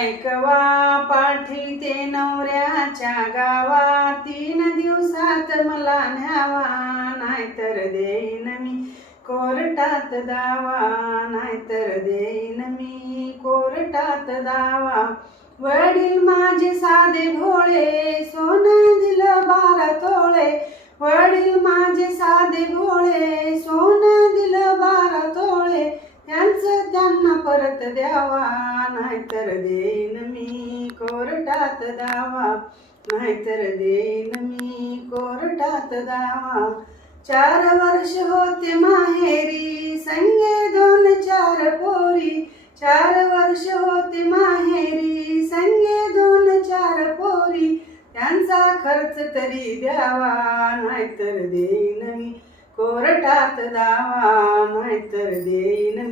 ऐकवा पाठविते नवऱ्याच्या गावा, 3 दिवसात मला न्यावा, नाहीतर देईन मी कोर्टात दावा, नाहीतर देईन मी कोर्टात दावा. वडील माझे साधे भोळे, सोनं दिलं 12 तोळे. वडील माझे साधे भोळे, सोनं दिलं 12 तोळे. त्यांचं त्यांना परत द्यावा, नाहीतर देईन मी कोर्टात दावा, नाहीतर देईन मी कोर्टात दावा. 4 वर्ष होते माहेरी, संगे 2-4 पोरी. 4 वर्ष होते माहेरी, संगे 2-4 पोरी. त्यांचा खर्च तरी द्यावा, नाहीतर देईन मी कोर्टात दावा, नाहीतर देईन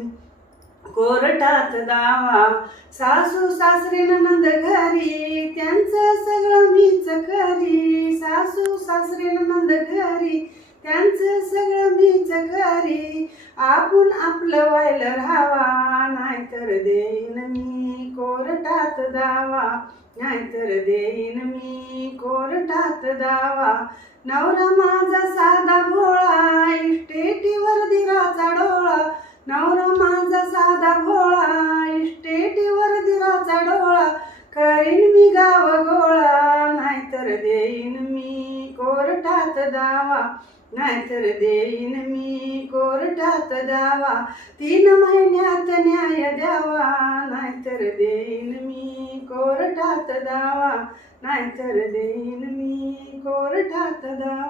कोर्टात दावा. सासू सासरे नणंद घरी, त्यांचं सगळं मीच करी. सासू सासरे नणंद घरी, त्यांचं सगळं मीच करी. आपण आपलं व्हायला राहावा, नाहीतर देईन मी कोर्टात दावा, नाहीतर देईन मी कोर्टात दावा. नवरा माझा साधा भोळा, इस्टेटीवर दिराचा डोळा. नवरा माझा साधा भोळा, इस्टेटीवर दिराचा डोळा. करीन मी गाव गोळा, नाहीतर देईन मी कोर्टात दावा, नाहीतर देईन मी कोर्टात दावा. 3 महिन्यात न्याय द्यावा, नाहीतर देईन मी कोर्टात दावा, नाहीतर देईन मी कोर्टात दावा.